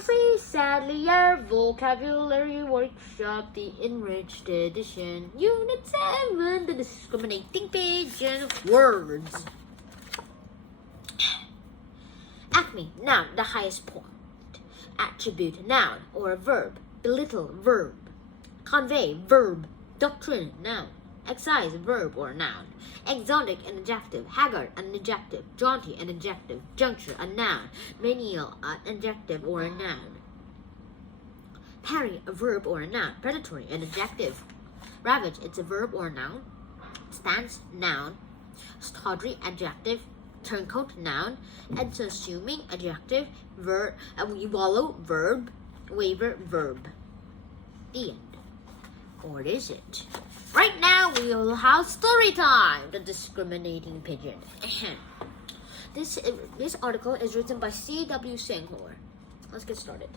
free SADLIER Vocabulary Workshop, the Enriched Edition, Unit 7, the Discriminating Pigeon of Words. Acme, noun, the highest point. Attribute, noun, or verb. Belittle, verb. Convey, verb. Doctrine, noun. Excise, verb or noun. Exotic, an adjective. Haggard, an adjective. Jaunty, an adjective. Juncture, a noun. Menial, an adjective or a noun. Parry, a verb or a noun. Predatory, an adjective. Ravage, it's a verb or a noun. Stance, noun. Tawdry, adjective. Turncoat, noun. Unassuming, adjective. Wallow, verb. Waver, verb. The end. Or is it? Right now we will have story time. The Discriminating Pigeon. This article is written by C.W. Senghor. Let's get started.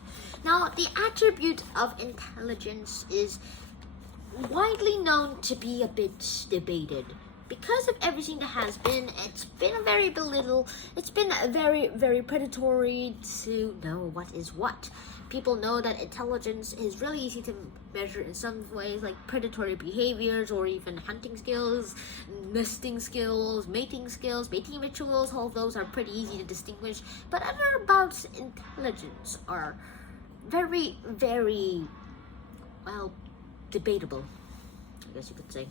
Now, the attribute of intelligence is widely known to be a bit debated. Because of everything that has been, it's been a very belittle, it's been a very, very predatory to know what is what. People know that intelligence is really easy to measure in some ways, like predatory behaviors or even hunting skills, nesting skills, mating rituals. All of those are pretty easy to distinguish. But other about intelligence are very, very, well, debatable, I guess you could say.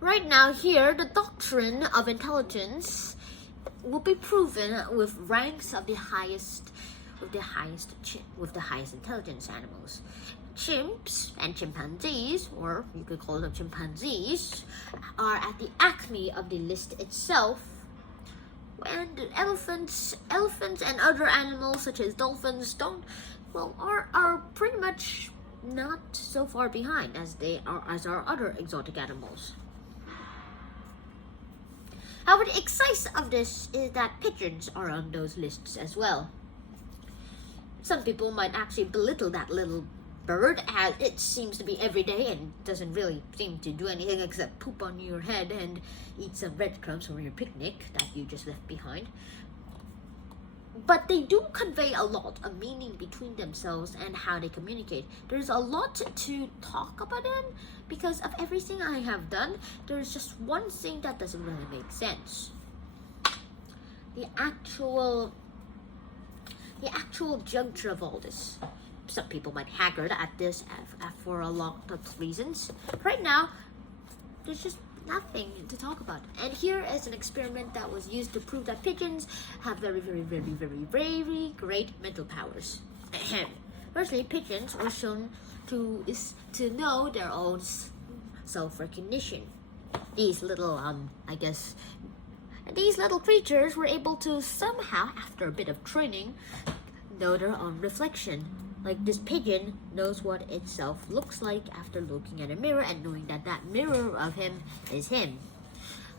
Right now here, the doctrine of intelligence will be proven with ranks of the highest intelligence animals. Chimps and chimpanzees, or you could call them chimpanzees, are at the acme of the list itself. And elephants and other animals such as dolphins are pretty much not so far behind as our other exotic animals. However, the excise of this is that pigeons are on those lists as well. Some people might actually belittle that little bird, as it seems to be every day and doesn't really seem to do anything except poop on your head and eat some breadcrumbs from your picnic that you just left behind. But they do convey a lot of meaning between themselves and how they communicate. There's a lot to talk about them. Because of everything I have done, there's just one thing that doesn't really make sense. The actual juncture of all this. Some people might haggard at this for a lot of reasons. Right now, there's just nothing to talk about. And here is an experiment that was used to prove that pigeons have very, very, very, very, very great mental powers. Firstly, pigeons were shown to know their own self-recognition. These little, these little creatures were able to somehow, after a bit of training, know their own reflection. Like this pigeon knows what itself looks like after looking at a mirror and knowing that that mirror of him is him.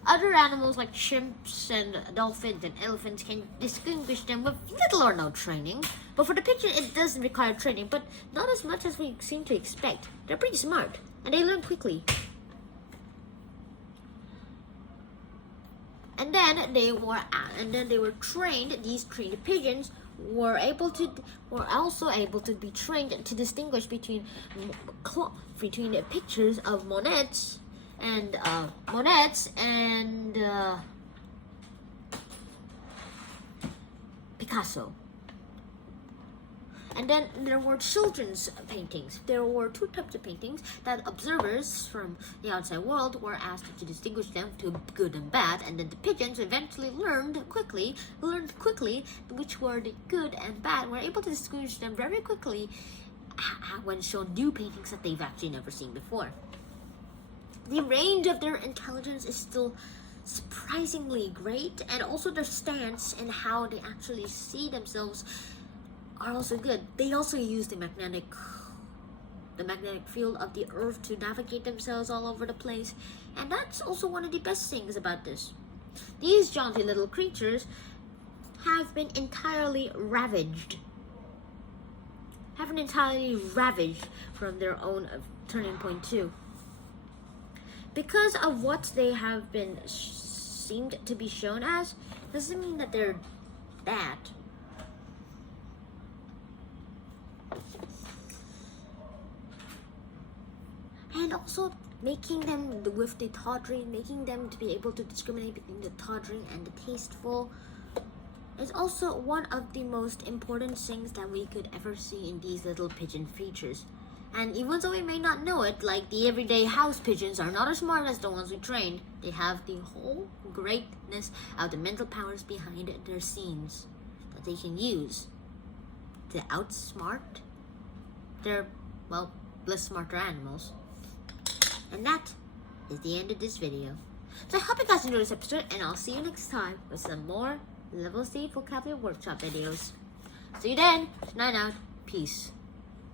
Other animals like chimps and dolphins and elephants can distinguish them with little or no training. But for the pigeon, it does require training, but not as much as we seem to expect. They're pretty smart, and they learn quickly. And then they were trained. These trained pigeons were also able to be trained to distinguish between the pictures of Monets and Picasso. And then there were children's paintings. There were two types of paintings that observers from the outside world were asked to distinguish them to good and bad, and then the pigeons eventually learned quickly which were the good and bad, were able to distinguish them very quickly when shown new paintings that they've actually never seen before. The range of their intelligence is still surprisingly great, and also their stance and how they actually see themselves are also good. They also use the magnetic field of the earth to navigate themselves all over the place, and that's also one of the best things about this. These jaunty little creatures have been entirely ravaged from their own turning point too. Because of what they have been seemed to be shown as, doesn't mean that they're that. And also making them with the tawdry, making them to be able to discriminate between the tawdry and the tasteful is also one of the most important things that we could ever see in these little pigeon features. And even though we may not know it, like the everyday house pigeons are not as smart as the ones we trained, they have the whole greatness of the mental powers behind their scenes that they can use to outsmart their, well, less smarter animals. And that is the end of this video. So I hope you guys enjoyed this episode, and I'll see you next time with some more Level C vocabulary workshop videos. See you then. Night out. Peace.